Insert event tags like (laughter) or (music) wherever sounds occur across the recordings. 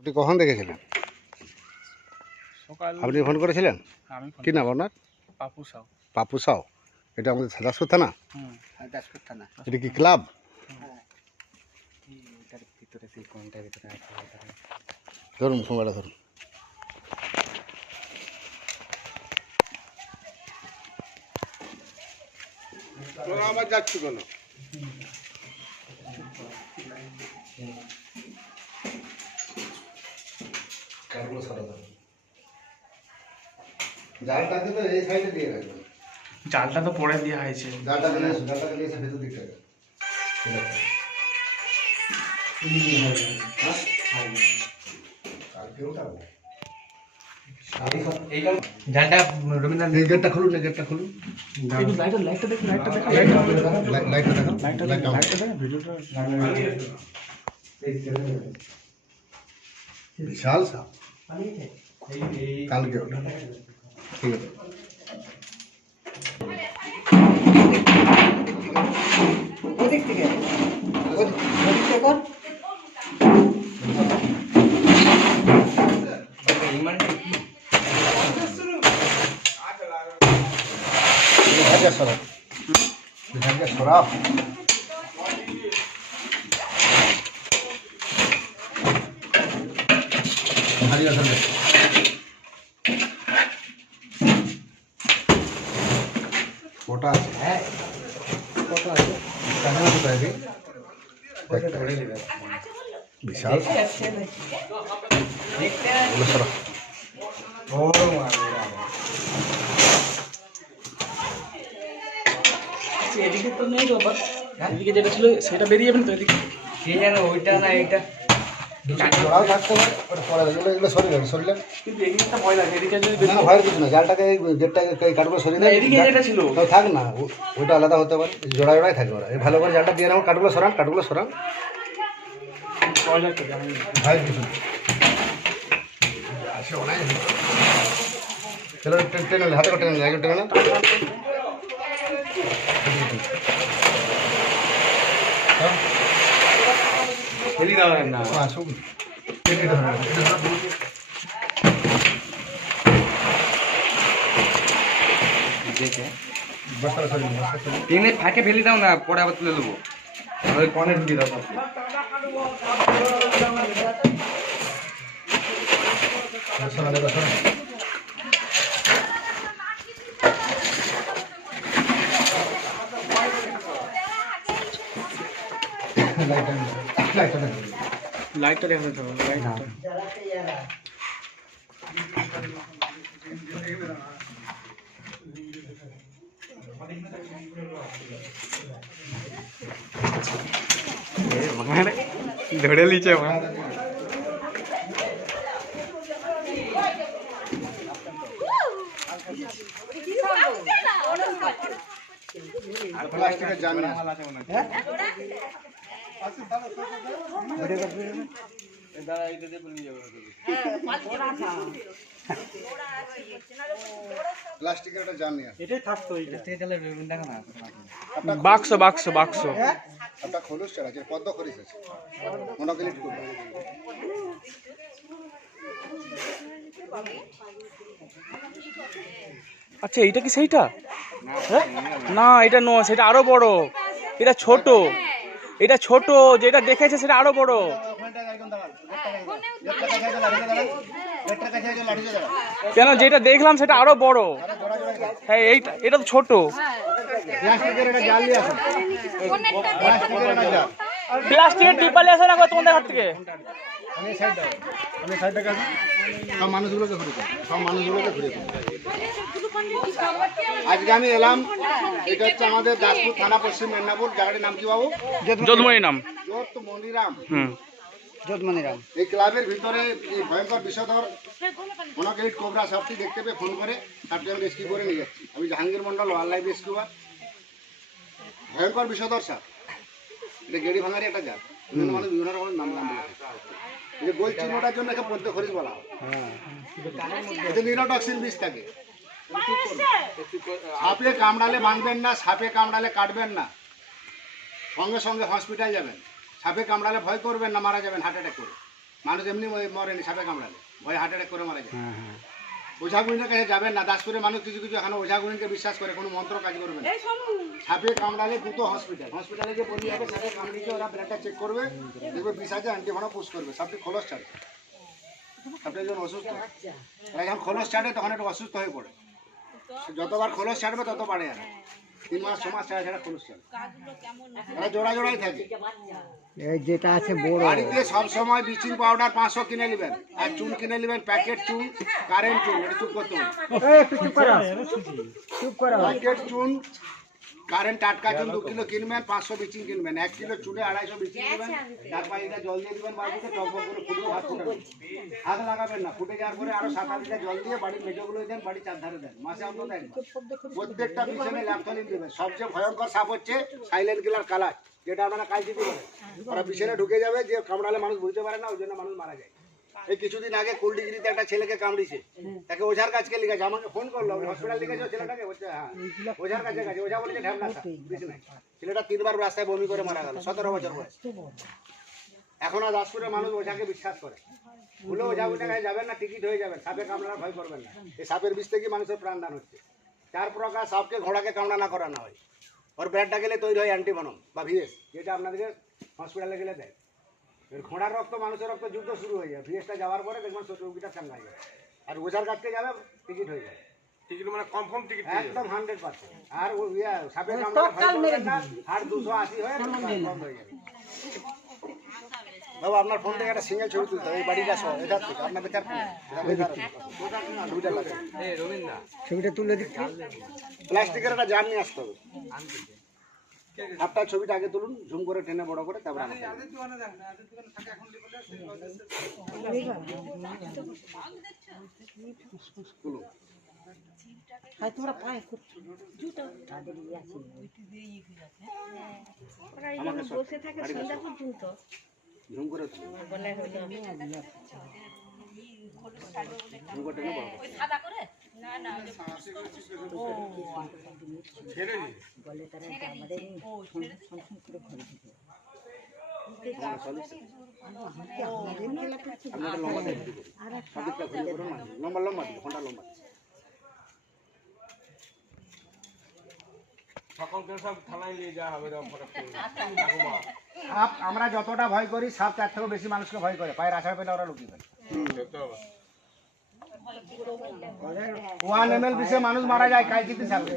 আপনি কখন দেখেছিলেন? সকাল আপনি ফোন করেছিলেন? আমি ফোন কি নাম আপনার? পাপু সাউ। পাপু সাউ। এটা আমাদের দাসপুর থানা? হুম। দাসপুর থানা। এটা কি ক্লাব? ভিতরে সেই কোনটার ভিতরে ধরুন। সময়টা ধরুন আবার যাচ্ছি কেন? জালটাকে তো এই সাইডে দিয়ে রাখবেন জালটা তো পরে দেওয়া হয়েছে জালটা নিয়ে এসো জালটাকে নিয়ে এসে ভেতর দিকটা ঝালটা রবীন্দ্রনাথ এই গেটটা খুলুন এই গেটটা খুলুন লাইটটা লাইটটা দেখুন লাইটটা দেখুন লাইট- লাইটটা দেখান লাইটটা লাইটটা দেখুন লাইটটা দেখুন ভিডিওটা বিশাল সাপ কালকে ওটা ঠিক আছে ওদিক থেকে ওদিক ওদিক থেকে কর বিভাগীয় সরব বিভাগীয় সরব ভারী আছে না? কটা আছে। হ্যাঁ। কত আছে। টাকা কোথায় রে? বিশাল। ওগুলো এদিকে তো নেই বাবা। এদিকে যেটা ছিল সেটা বেরিয়ে যাবেন তো এদিকে? কে জানো ওইটা না এটা জোড়াও থাকতে পারে ওটা পরে এগুলো এগুলো সরিলেন সরিলেন কিন্তু এদিকে একটা ভয় লাগে এদিকে যদি না ভয়ের কিছু না জালটাকে গেটটাকে কাঠগুলো সরিয়ে না, এদিকে যেটা ছিল। তাও থাক না ওটা আলাদা হতে পারে জোড়া জোড়াই থাকবে ওরা। ভালো করে জালটা দিয়ে নেব কাঠগুলো সরান কাঠগুলো সরান। ভয়ের কিছু না আছে ওনাই চলো টে- হাতে করে টেনে নে, আগে টেনে নে। হ্যাঁ, ফেলি দেওয়া না আসুন। এটা ধরো, এটা ধরো। বস্তাটা সরিয়ে নিন, বস্তা সরিয়ে নিন। টেনে ফাঁকে ফেলে দাও না পরে আবার তুলে দেবো। ওই কনে ঢুকিয়ে দাও সব। সরান, (laughs) এবার সরান। লাইটটা নিন, লাইটটা নিন। লাইটটা দেখা যেতে হবে লাইটটা আর প্লাস্টিকের প্লাস্টিকের একটা নিয়ে এটাই থাকতো বাক্স বাক্স বাক্স। একটা খোলস আছে পদ্ম আছে। মনোক্লিট করবে আচ্ছা এইটা কি সেইটা? হ্যাঁ? না এটা নয় সেটা আরও বড়। এটা ছোট। এটা ছোট, যেটা দেখেছে সেটা আরও বড়। কেন যেটা দেখলাম সেটা আরও বড়। হ্যাঁ এইটা এটা তো ছোট। প্লাস্টিকের টিপালে আসে না তোমাদের হাত থেকে। আমি সাইডটা আমি সব মানুষগুলোকে ঘুরে সব মানুষগুলোকে ঘুরে আজকে আমি এলাম এটা হচ্ছে আমাদের দাসপুর থানা পশ্চিম মেদিনীপুর। জায়গাটির নাম কি বাবু? যদুমণি নাম। যোত মনিরাম হুম এই ক্লাবের ভিতরে এই ভয়ঙ্কর বিষধর মনোকেলিট কোবরা সাপটি দেখতে পেয়ে ফোন করে সাপটি আমি রেস্কিউ করে নিয়ে যাচ্ছি। আমি Jahangir Mondal wildlife rescuer ভয়ঙ্কর বিষধর সাপ এটা গেড়ি ভাঙারি একটা জাত। বিভিন্ন মানুষ বিভিন্ন রকমের নাম নাম যে গোল চিহ্নটার জন্য একে পদ্ম খরিজ বলা হয়। এতে নিরোটক্সিন বিষ থাকে। সাপে কামড়ালে বাঁধবেন না, সাপে কামড়ালে কাটবেন না। সঙ্গে সঙ্গে হসপিটাল যাবেন। সাপে কামড়ালে ভয় করবেন না, মারা যাবেন, হার্ট অ্যাটাক করে। মানুষ এমনি মরেনি, সাপে কামড়ালে। ভয় হার্ট অ্যাটাক করে মারা যায় ওঝা গুণের কাছে যাবেন না দাসপুরের মানুষ কিছু কিছু এখন ওঝা বিশ্বাস করে কোনো মন্ত্র কাজ করবে না। সাপে কামড়ালে দুটো হসপিটাল হসপিটালে গিয়ে বলি হবে সাপে কামড়িয়ে ওরা ব্লাডটা চেক করবে দেখবে বিষ আছে অ্যান্টিভেনা পুশ করবে। সাপটি খোলস ছাড়বে সাপটা যখন অসুস্থ। যখন খোলস ছাড়ে তখন একটু অসুস্থ হয়ে পড়ে। যতবার খোলস ছাড়বে তত বাড়ে আর। তিন মাস ছ মাস ছাড়া ছাড়া এরা জোড়া জোড়াই থাকে। এই যেটা আছে বড়। বাড়িতে সবসময় ব্লিচিং পাউডার পাঁচশো কিনে নেবেন আর চুন কিনে নেবেন প্যাকেট চুন কারেন্ট চুন এটা চুপ করতে হবে চুপ করো। চুপ করো। প্যাকেট চুন কারেন্ট টাটকা চুন দু কিলো কিনবেন পাঁচশো বিচিং কিনবেন এক কিলো চুনে আড়াইশো বিচিং নেবেন তার পাঁচটা জল দিয়ে দিবেন বাড়িতে টকবক করে ফুটবো হাত ফুটাবেন হাত লাগাবেন না ফুটে যাওয়ার পরে আরও সাত আট লিটার জল দিয়ে বাড়ির মেজোগুলো দেন বাড়ির চারধারে দেন মাসে অন্তত একবার। প্রত্যেকটা পিছনে ল্যাপথলিন দেবেন। সবচেয়ে ভয়ঙ্কর সাপ হচ্ছে সাইলেন্ট কিলার কালার যেটা আপনারা কালচিতি বলেন ওরা পিছনে ঢুকে যাবে যে কামড়ালে মানুষ বুঝতে পারে না ওই জন্য মানুষ মারা যায়। এই কিছুদিন আগে কুলডিগিরিতে একটা ছেলেকে কামড়িছে তাকে ওঝার কাছকে লিখেছে। আমাকে ফোন করল হসপিটাল লিখেছে ছেলেটাকে হ্যাঁ ওঝার কাছে গেছে, ওঝা বলেছে নাই। ছেলেটা তিনবার রাস্তায় বমি করে মারা গেল, সতেরো বছর বয়স। এখন আর দাসপুরের মানুষ ওঝাকে বিশ্বাস করে। ভুলে ওঝা ওঝা কাছে যাবেন না, টিকিট হয়ে যাবেন সাপে কামড়ার ভয় করবেন না। এই সাপের বিষ থেকে মানুষের প্রাণদান হচ্ছে। চার প্রকার সাপকে ঘোড়াকে কামড়া না করানো হয়। ওর ব্যাটটা গেলে তৈরি হয় অ্যান্টিভনম বা ভিএস, যেটা আপনাদেরকে হসপিটালে গেলে দেয়। এর ঘোড়ার রক্ত মানুষের রক্ত যুদ্ধ শুরু হয়ে যায়। ভিএসটা যাওয়ার পরে দেখবেন ছোট রোগীটা চাঙ্গা হয়ে যায়। আর ওঝার কাছকে যাবে টিকিট হয়ে যায়। টিকিট মানে কনফার্ম টিকিট একদম হান্ড্রেড পার্সেন্ট। আর সাপে কামড়ালে ভয় করবেন না আর দুশো আশি হয়ে বন্ধ হয়ে যাবে বাবু আপনার ফোন থেকে একটা সিঙ্গেল ছবি তুলতে হবে এই বাড়িটা সহ এটা থেকে। আপনার বেকার ছবিটা তুলে দিচ্ছি। প্লাস্টিকের একটা জার নিয়ে আসতে হবে। আপনার ছবিটা আগে তুলুন জুম করে টেনে বড় করে তারপরে। তুলুন হাই তোমরা পায়ে করছ কাছে। জুম করে জুম করে? করে। ছেড়ে নি আপনাকে লম্বা দিয়ে দিতে হবে। সবদিকটা ঘুরিয়ে করুন না। লম্বা লম্বা দিন ফোনটা লম্বা। দিন। সকলকে সব থানায় নিয়ে যাওয়া হবে রংপুরে ঠাকুমা। সাপ আমরা যতটা ভয় করি সাপ তার থেকেও বেশি মানুষকে ভয় করে। পায়ের আছাড় পেলে ওরা লুকিয়ে ফেলে তো ওয়ান এম এল বিষে মানুষ মারা যায় কাইচিতে সাপে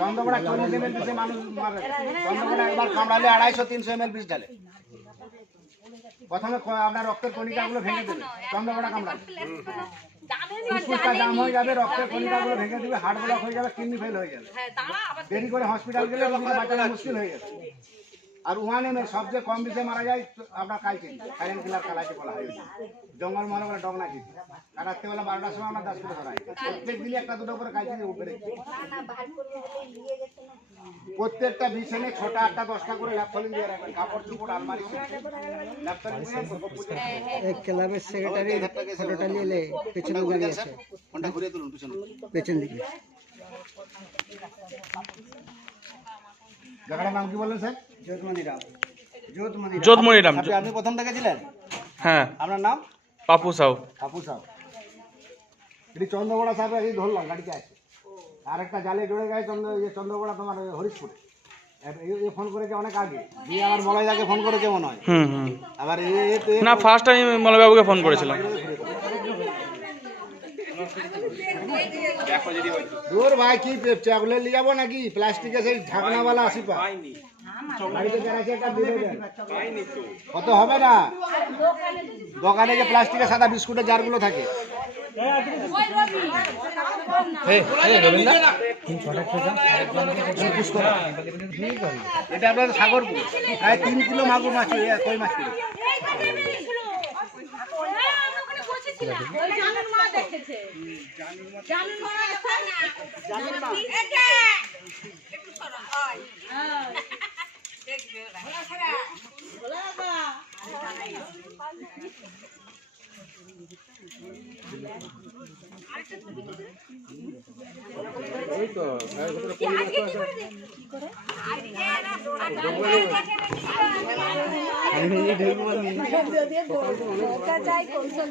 চন্দ্রকোনা চল্লিশ এম এল বিষে মানুষ মারা যায় চন্দ্রকোনা একবার কামড়ালে আড়াইশো, তিনশো এম এল বিষ ঢালে। প্রথমে আপনার রক্তের কণিকাগুলো ভেঙে দেবে। চন্দ্রকোনা কামড়ালে। জাম হয়ে যাবে, রক্তের কণিকাগুলো ভেঙে দেবে, হার্ট ব্লক হয়ে যাবে, কিডনি ফেল হয়ে যাবে। দেরি করে হসপিটাল গেলে বাঁচানো মুশকিল হয়ে যাবে। আর এল সবচেয়ে কম বিষে মারা যায় আপনার কালচে সাইলেন্ট কিলার কালাইতে বলা হয়। জঙ্গল মনে করে ডগনা চিঠি আর রাত্রেবেলা বারোটার সময় আমরা দাস করে ধরাই। প্রত্যেক দিনে একটা দুটো করে কালচে দিয়ে উপরে প্রত্যেকটা বিছানে ছটা আটটা দশটা করে ল্যাপথলিন দিয়ে রাখবেন কাপড় চুপড় আলমারি ক্লাবের সেক্রেটারি ফটোটা নিলে পেছনে দাঁড়িয়ে আছে ফোনটা ঘুরিয়ে তুলুন পিছনে। পেছন দিকে। জায়গাটার নাম কি বললেন স্যার? যোধমণি রাম আপনি আপনি প্রথম দেখেছিলেন? হ্যাঁ। আপনার নাম? পাপু সাউ। কাপু সাহেব এটি চন্দ্রগোড়া সাহেব এই ধরলাম গাড়িতে আছে। আর একটা জালে জড়ে গেছে চন্দ্র চন্দ্রগোড়া তোমার হরিশপুরে। এ- ফোন করেছে অনেক আগে। দিয়ে আবার মলয়দাকে ফোন করেছে মনে হয় হুম হুম। আবার না ফার্স্ট আমি মলবাবুকে ফোন করেছিলাম। দূর ভাই কি চকলেট নিয়ে যাব নাকি? প্লাস্টিকের সেই ঢাকনাওয়ালা আসি পা কত হবে না। দোকানে যে প্লাস্টিকের সাদা বিস্কুটের জারগুলো থাকে। এটা আপনার সাগরপুর প্রায় তিন কিলো মাগুর মাছ কই মাছ জানুন এই তো কৌশল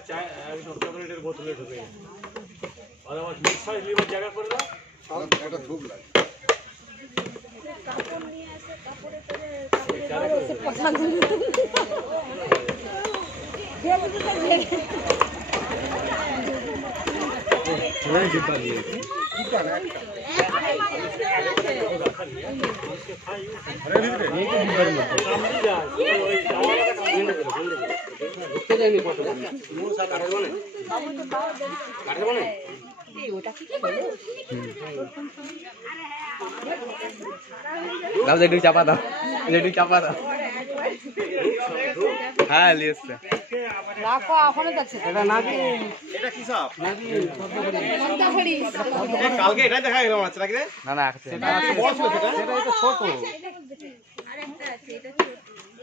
চায় একদম চকলেটের বোতলে ঢুকে আর আমার নিঃশ্বাস লিভার জায়গা করে দাও। একটা ধূপ লাগে। দাও চাপা দাও চাপা দাও। হ্যাঁ লিয়েছে রাখো এখনও যাচ্ছে কালকে এটা দেখা গেল মাছ রাখলে না না আছে। সেটা এটা ছোট।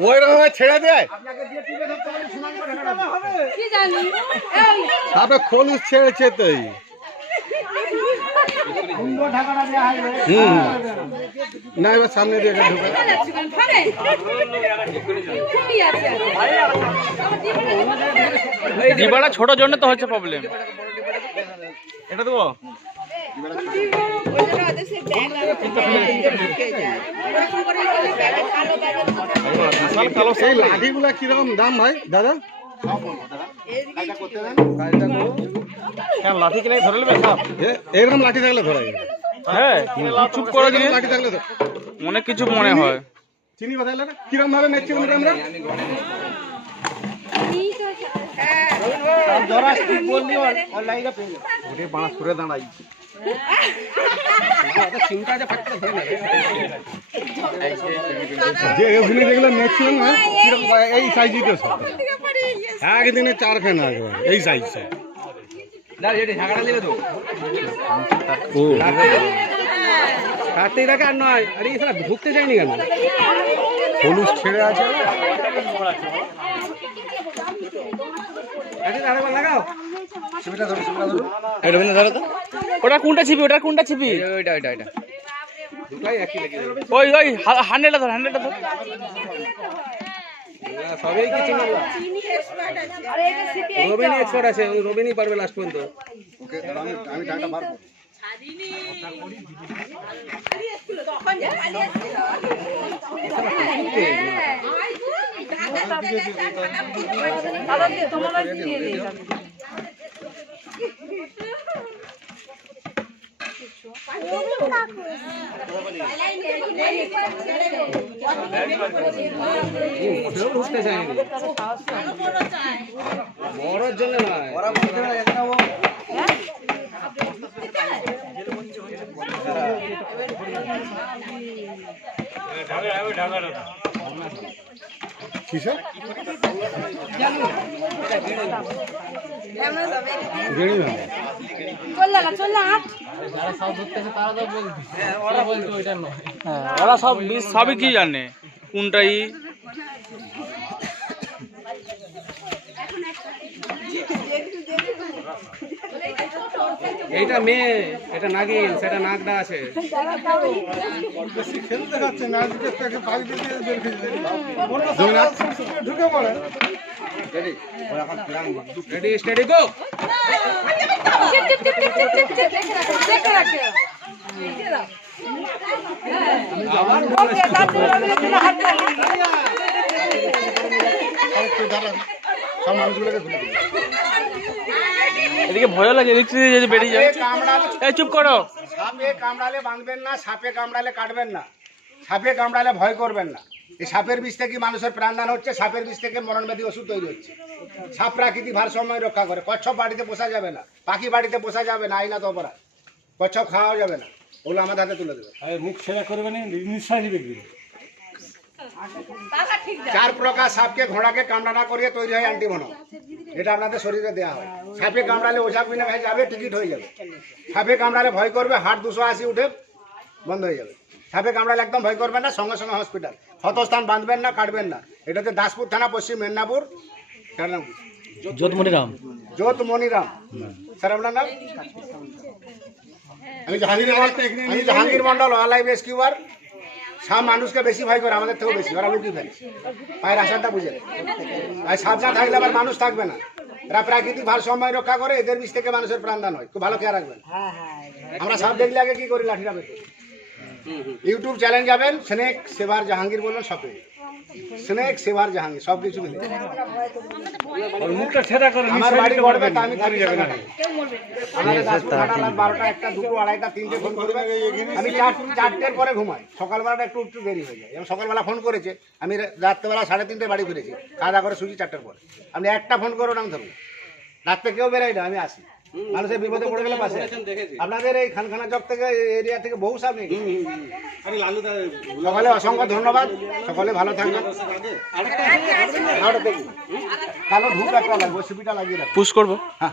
ওই রকম ছেড়ে দেয়? তারপরে খোলস ছেড়েছে তো না এবার সামনে দিয়ে ঢুকে। ডিবাটা ছোট জন্য তো হচ্ছে প্রবলেম এটা দেবো? কালো সেই লাঠিগুলা কীরকম দাম ভাই দাদা লাঠি কিনে ধরে নেবে এ- এরকম লাঠি থাকলে ধরা হ্যাঁ চুপ করে দিলে লাঠি থাকলে। অনেক কিছু মনে হয় চিনি কথা কিরম ভাবে এটা আমরা ধরা বললি পেয়ে ওরে বাঁশ করে দাঁড়াই চিন্তা আছে ফাটতে ধরে নেবে যে ওখানে যেগুলো নেচ্ছিলাম না এই সাইজই তো সব। একদিনে চারখানা এই সাইজ দাঁড় এটা ঝাঁকাটা নেবে তো। ও। কাটতেই থাকে আর নয় আরে এছাড়া ঢুকতে চাইনি কেন? হলুদ ছেড়ে আছে আরে আরেকবার সুবিধা ধরো সুবিধা ওটা কোনটা ছিপি ওটা কোনটা ছিপি? ওইটা ওইটা ওইটা। ওই ওই হান্ড্রেডটা ধর হান্ড্রেডটা ধর। সবই কি চিনি আরে এটা এক্সপার্ট আছে ওই রবিনি পারবে লাস্ট পর্যন্ত। আমি তোমার দিয়ে দিয়ে যাবে মোটেও ঢুকতে চাইনি বড়র জন্য নয় ঢাকা ঢাকাটা কিসে হ্যাঁ ওরা সব সবই কি জানে? কোনটাই এইটা মেয়ে এটা নাগিন সেটা নাগডা আছে। খেলতে খাচ্ছে না আজকে তাকে দিয়ে ঢুকে পড়ে। রেডি স্টেডি গো চিপ চিপ এদিকে ভয় লাগে ইলেকট্রিসিটি যদি বেরিয়ে যায় কামড়ালে এই চুপ করো। সাপে কামড়ালে বাঁধবেন না সাপে কামড়ালে কাটবেন না। সাপে কামড়ালে ভয় করবেন না। এই সাপের বিষ থেকে মানুষের প্রাণদান হচ্ছে সাপের বিষ থেকে মরণব্যাধি ওষুধ তৈরি হচ্ছে। সাপ প্রাকৃতিক ভারসাম্য রক্ষা করে। কচ্ছপ বাড়িতে পোষা যাবে না পাখি বাড়িতে পোষা যাবে না আইনা তো অপরাধ। কচ্ছপ খাওয়া যাবে না। ওগুলো আমাদের হাতে তুলে দেবে। আর মুখ ছেঁড়া করবে না নিঃশ্বাস যা চার প্রকার সাপকে ঘোড়াকে কামড়ানা করিয়ে তৈরি হয় অ্যান্টিভনম এটা আপনাদের শরীরে দেওয়া হয়। সাপে কামড়ালে ওষা কিনে হয়ে যাবে টিকিট হয়ে যাবে। সাপে কামড়ালে ভয় করবে হাট দুশো আশি উঠে বন্ধ হয়ে যাবে। সাপে কামড়ালে একদম ভয় করবেন না সঙ্গে সঙ্গে হসপিটাল। ক্ষতস্থান বাঁধবেন না কাটবেন না। এটা হচ্ছে দাসপুর থানা পশ্চিম মেদিনীপুর। নাম? যোধমণিরাম স্যার আপনার নাম? আমি জাহাঙ্গীর মন্ডল আমি জাহাঙ্গীর মন্ডল ওয়াইল্ড রেস্কিউয়ার সাপ মানুষকে বেশি ভয় করে আমাদের থেকেও বেশি। ওরা লুকিয়ে ফেলে। পায়ের আশাটা বুঝে। আর সাপ না থাকলে আবার মানুষ থাকবে না। এরা প্রাকৃতিক ভারসাম্য রক্ষা করে এদের বিষ থেকে মানুষের প্রাণদান হয়। খুব ভালো খেয়াল রাখবেন। আমরা সাপ দেখলে আগে কি করি লাঠিটা বেঁধে ইউটিউব চ্যানেল যাবেন স্নেক সেবার জাহাঙ্গীর বলবেন সবে স্নেক সেবার জাহাঙ্গীর সব কিছু মিলে। আর মুখটা ছেঁড়া করে আমার বাড়ি গড়বে তা আমি থাকি যাবে না। আমাদের রাত বারোটা একটা দুটো আড়াইটা তিনটে ফোন করবে। আমি চার চারটের পরে ঘুমাই। সকালবেলাটা একটু একটু দেরি হয়ে যায়। এবং সকালবেলা ফোন করেছে। আমি রাত্রেবেলা সাড়ে তিনটে বাড়ি ফিরেছি। খাওয়া দাওয়া করে সুজি চারটের পরে। আপনি একটা ফোন করুন আমি থাকব রাত্রে কেউ বেরোয় না আমি আসি। মানুষের বিপদে পড়ে গেলে পাশে। আপনাদের এই খানখানা চক থেকে এরিয়া থেকে বহু সামনে সকালে অসংখ্য ধন্যবাদ। সকলে ভালো থাকবেন। আরেকটা দেখি। কালো ধূপ একটা লাগবে লাগিয়ে পুশ করব? হ্যাঁ।